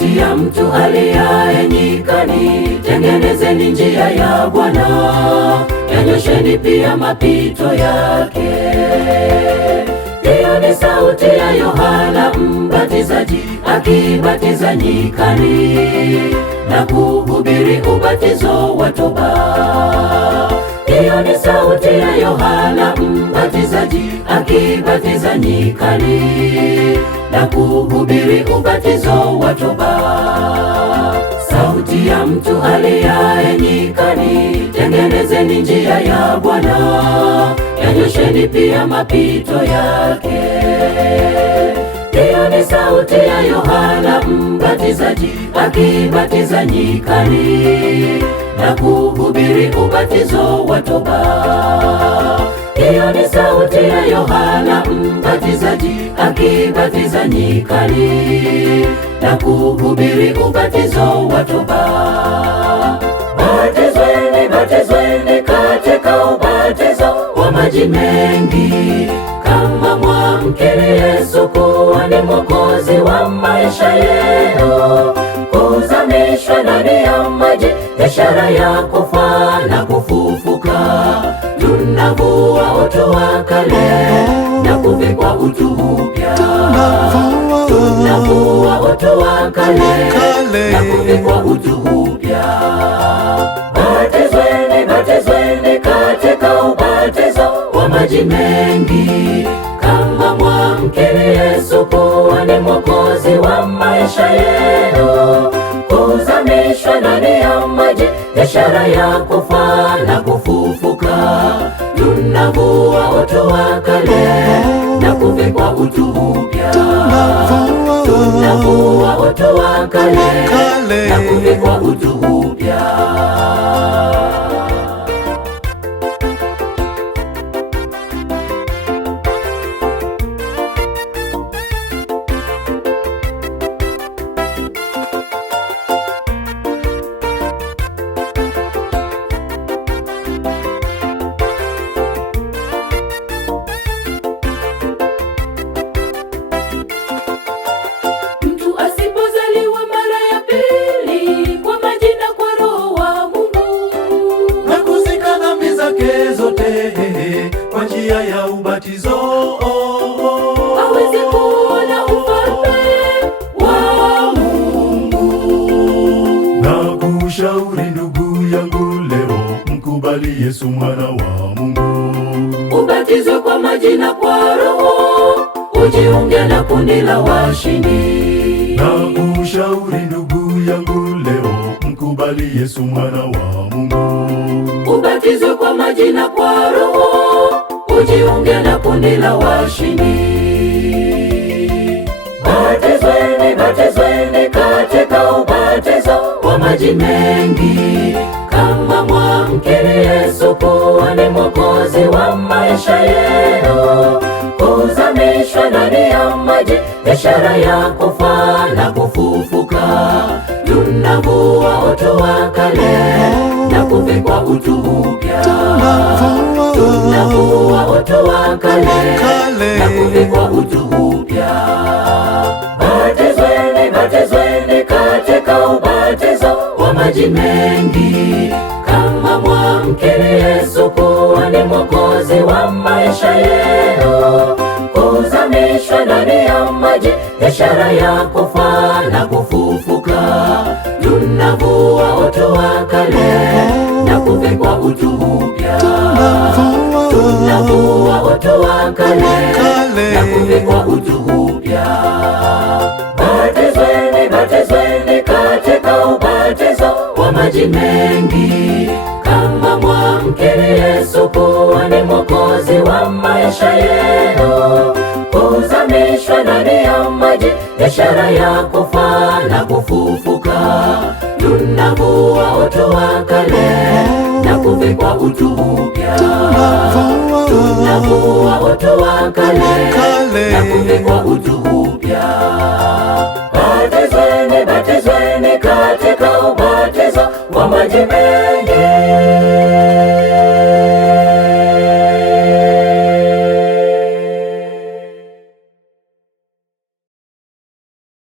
Sauti ya mtu aliaye nyikani, tengenezeni njia ya Bwana, yanyosheni pia mapito yake. Hiyo ni sauti ya Yohana Mbatizaji akibatiza nyikani na kuhubiri ubatizo wa toba. Hiyo ni sauti ya Yohana Mbatizaji akibatiza nyikani na kuhubiri ubatizo wa toba. Sauti ya mtu aliaye nyikani, tengenezeni njia ya Bwana, yanyosheni pia mapito yake. Hiyo ni sauti ya Yohana Mbatizaji akibatiza nyikani na kuhubiri ubatizo wa toba. Hiyo ni sauti ya Yohana Mbatizaji akibatiza nyikani na kuhubiri ubatizo wa toba. Batizweni, batizweni katika ubatizo wa maji mengi, kama mwamkiri Yesu kuwa ni Mwokozi wa maisha yenu. Kuzamishwa ndani ya maji, ishara ya kufa na kufufuka. Tunavua utu wa kale na kuvikwa utu upya. Tunavua utu wa kale na kuvikwa utu upya. Batizweni, batizweni katika ubatizo wa maji mengi, kama mwamkiri Yesu kuwa ni Mwokozi wa maisha yenu. Kuzamishwa ndani ya maji, ishara ya kufa na kufufuka. Tunavua utu wa kale na kuvikwa utu upya. Tunavua utu wa kale na kuvikwa utu upya. Kwa njia ya ubatizo hawezi kuona ufalme wa Mungu. Na kushauri ndugu yangu leo, mkubali Yesu mwana wa Mungu. Ubatizwe kwa maji na kwa Roho, ujiunge na kundi la washindi. Na kushauri ndugu yangu leo, mkubali Yesu mwana wa Mungu. Ubatizwe kwa maji na kwa Roho, ujiunge na kundi la washindi. Batizweni, batizweni katika ubatizo wa maji mengi, kama mwamkiri Yesu kuwa ni Mwokozi wa maisha yenu. Kuzamishwa ndani ya maji, ishara ya kufa na kufufuka. Tunavua utu wa kale na kuvikwa utu upya. Tunavua utu wa kale na kuvikwa utu upya. Batizweni, batizweni katika ubatizo wa maji mengi, kama mwamkiri Yesu kuwa ni Mwokozi wa maisha yenu. Kuzamishwa ndani ya maji, ishara ya kufa na kufufuka. Tunavua utu wa kale na kuvikwa utu upya. Tunavua utu wa kale na kuvikwa utu upya. Batizweni, batizweni katika ubatizo wa maji mengi, kama mwamkiri Yesu kuwa ni Mwokozi wa maisha yenu. Kuzamishwa ndani ya maji, ishara ya kufa na kufufuka. Tunavua utu wa kale na kuvikwa utu upya. Tunavua utu wa kale na kuvikwa utu upya. Batizweni, batizweni katika ubatizo wa maji mengi.